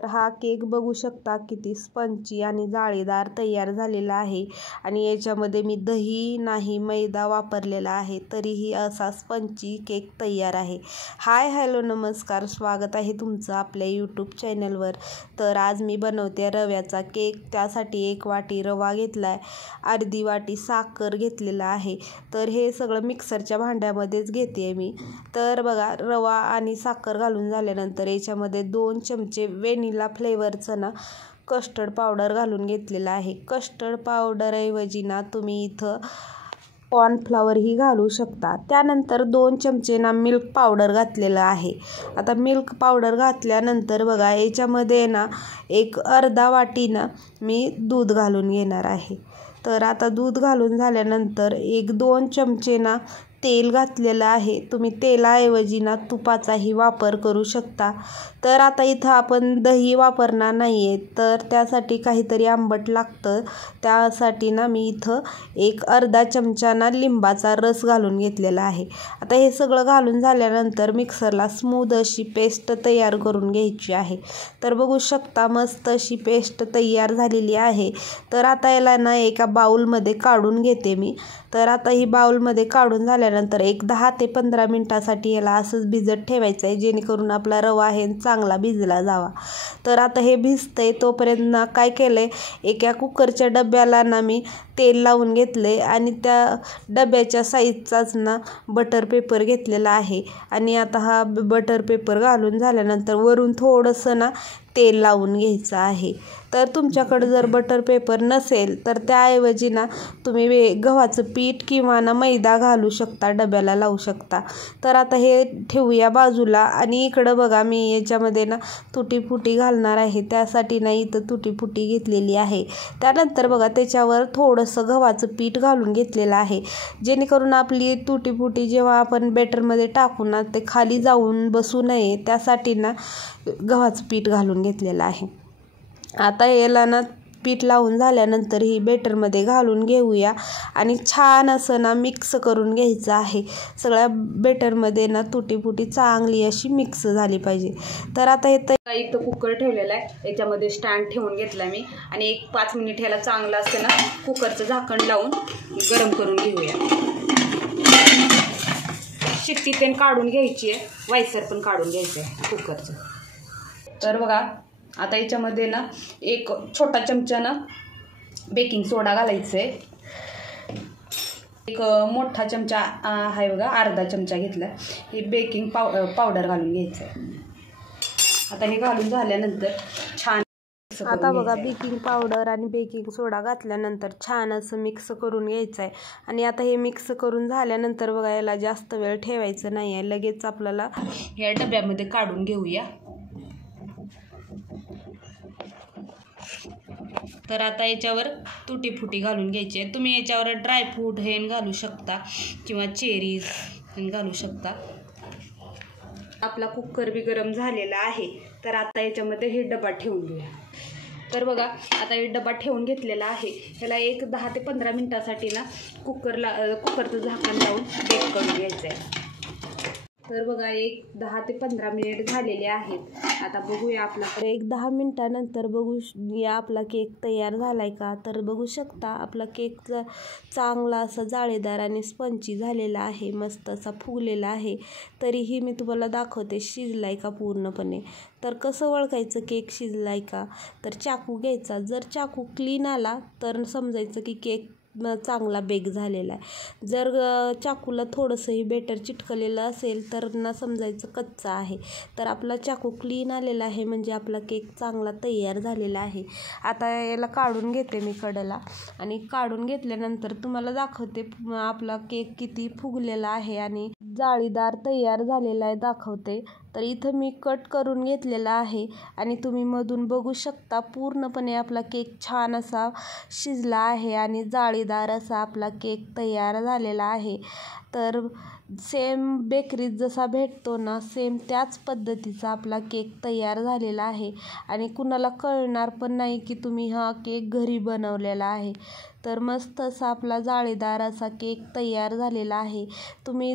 तर हा केक बघू शकता किती स्पंची आणि जाळीदार तयार झालेला आहे आणि याच्यामध्ये मी दही नाही मैदा वापरलेला आहे, तरीही असा स्पंची केक तयार आहे। हाय हॅलो नमस्कार, स्वागत आहे तुमचं आपल्या यूट्यूब चॅनलवर। तर आज मी बनवते रव्याचा केक। त्यासाठी 1 वाटी रवा घेतला आहे, अर्धी वाटी साखर घेतलेला आहे। तर हे सगळं मिक्सरच्या भांड्यामध्येच घेते मी। तर बघा, रवा आणि साखर घालून झाल्यानंतर याच्यामध्ये 2 चमचे व्हॅनिला फ्लेवरचं कस्टर्ड पावडर घालून घेतलेला आहे। कस्टर्ड पावडर ऐवजी तुम्ही इथं कॉर्नफ्लॉवरही घालू शकता। त्यानंतर 2 चमचे मिल्क पावडर घातलेलं आहे। आता मिल्क पावडर घातल्यानंतर बघा, याच्यामध्ये एक अर्धा वाटी मी दूध घालून घेणार आहे। तर आता दूध घालून झाल्यानंतर 1-2 चमचे तेल घातलेलं आहे। तुम्ही तेलाऐवजी तुपाचाही वापर करू शकता। तर आता इथं आपण दही वापरणार नाही आहे, तर त्यासाठी काहीतरी आंबट लागतं, त्यासाठी मी इथं एक अर्धा चमचा लिंबाचा रस घालून घेतलेला आहे। आता हे सगळं घालून झाल्यानंतर मिक्सरला स्मूथ अशी पेस्ट तयार करून घ्यायची आहे। तर बघू शकता मस्त अशी पेस्ट तयार झालेली आहे। तर आता याला एका बाउलमध्ये काढून घेते मी। तर आता ही बाउलमध्ये काढून झाल्यानंतर एक 10 ते 15 मिनिटासाठी याला असंच भिजत ठेवायचं आहे, जेणेकरून आपला रवा आहे चांगला भिजला जावा। तर आता हे भिजतंय तोपर्यंत काय केलंय, एका कुकरच्या डब्याला मी तेल लावून घेतले आणि त्या डब्याच्या साईजचाच बटर पेपर घेतलेला आहे। आणि आता हा बटर पेपर घालून झाल्यानंतर वरून थोडंसं तेल लावून घ्यायचं आहे। तर तुमच्याकडे जर बटर पेपर नसेल तर त्याऐवजी तुम्ही गव्हाचं पीठ किंवा मैदा घालू शकता, डब्याला लावू शकता। तर आता हे ठेवूया बाजूला। आणि इकडं बघा, मी याच्यामध्ये तुटी फुटी घालणार आहे, त्यासाठी इथं तुटी फुटी घेतलेली आहे। त्यानंतर बघा, त्याच्यावर थोडंसं गव्हाचं पीठ घालून घेतलेलं आहे, जेणेकरून आपली तुटी फुटी जेव्हा आपण बॅटरमध्ये टाकू ते खाली जाऊन बसू नये, त्यासाठी गव्हाचं पीठ घालून घेतलेलं आहे। आता याला पीठ लावून झाल्यानंतर ही बॅटरमध्ये घालून घेऊया आणि छान असं मिक्स करून घ्यायचं आहे। सगळ्या बॅटरमध्ये तुटी फुटी चांगली अशी मिक्स झाली पाहिजे। तर आता इथं कुकर ठेवलेला आहे, याच्यामध्ये स्टँड ठेवून घेतला मी आणि एक 5 मिनिट ह्याला चांगलं असं कुकरचं झाकण लावून गरम करून घेऊया। शिट्टी पण काढून घ्यायची आहे, वायसर पण काढून घ्यायचं आहे कुकरचं। तर बघा, आता याच्यामध्ये एक छोटा चमचा बेकिंग सोडा घालायचं आहे। एक मोठा चमचा आहे बघा, अर्धा चमचा घेतला, हे बेकिंग पावडर घालून घ्यायचं आहे। आता हे घालून झाल्यानंतर छान आता बघा, बेकिंग पावडर आणि बेकिंग सोडा घातल्यानंतर छान असं मिक्स करून घ्यायचं आहे। आणि आता हे मिक्स करून झाल्यानंतर बघा, याला जास्त वेळ ठेवायचं नाही आहे, लगेच आपल्याला या डब्यामध्ये काढून घेऊया। तर आता याच्यावर तुटी फुटी घालून घ्यायची आहे। तुम्ही याच्यावर ड्रायफ्रूट हे घालू शकता किंवा चेरीज घालू शकता। आपला कुकर बी गरम झालेला आहे, तर आता याच्यामध्ये हे डबा ठेवून घेऊया। तर बघा, आता हे डबा ठेवून घेतलेला आहे। ह्याला एक 10 ते 15 मिनिटासाठी कुकरचं झाकण लावून बेक करून घ्यायचं आहे। तर बघा, एक 10 ते 15 मिनिट झालेले आहेत। आता बघूया आपल्याकडे एक 10 मिनिटानंतर बघूया आपला केक तयार झालाय का। तर बघू शकता आपला केक चांगला असा जाळीदार आणि स्पंची झालेला आहे, मस्त असा फुगलेला आहे। तरीही मी तुम्हाला दाखवते शिजलाय का पूर्णपणे। तर कसं ओळखायचं केक शिजलाय का, तर चाकू घ्यायचा, जर चाकू क्लीन आला तर समजायचं की केक चांगला बेक झालेला आहे। जर चाकूला थोडंसंही बॅटर चिटकलेलं असेल तर समजायचं कच्चा आहे। तर आपला चाकू क्लीन आलेला आहे म्हणजे आपला केक चांगला तयार झालेला आहे। आता याला काढून घेते मी कडेला आणि काढून घेतल्यानंतर तुम्हाला दाखवते आपला केक किती फुगलेला आहे आणि जाळीदार तयार झालेला आहे दाखवते। तर इथं मी कट करून घेतलेला आहे आणि तुम्ही मधून बघू शकता पूर्णपणे आपला केक छान असा शिजला आहे आणि जाळीदार असा आपला केक तयार झालेला आहे। तर सेम बेकरीत जसा भेटतो ना, सेम त्याच पद्धतीचा आपला केक तयार झालेला आहे आणि कुणाला कळणार पण नाही की तुम्ही हा केक घरी बनवलेला आहे. तर मस्त असा आपला जाळीदार असा केक तयार झालेला आहे. तुम्ही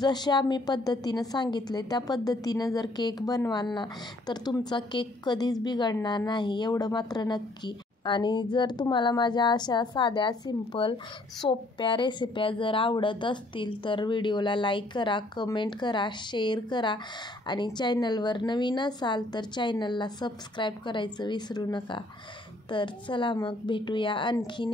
जशा मी पद्धतीनं सांगितले त्या पद्धतीनं जर केक बनवाल ना, तर तुमचा केक कधीच बिघडणार नाही, एवढं मात्र नक्की. आणि जर तुम्हाला माझ्या अशा साध्या सिंपल सोप्या रेसिप्या जर आवडत असतील तर व्हिडिओला लाईक करा, कमेंट करा, शेअर करा आणि चॅनलवर नवीन असाल तर चॅनलला सबस्क्राईब करायचं विसरू नका. तर चला मग भेटूया आणखीन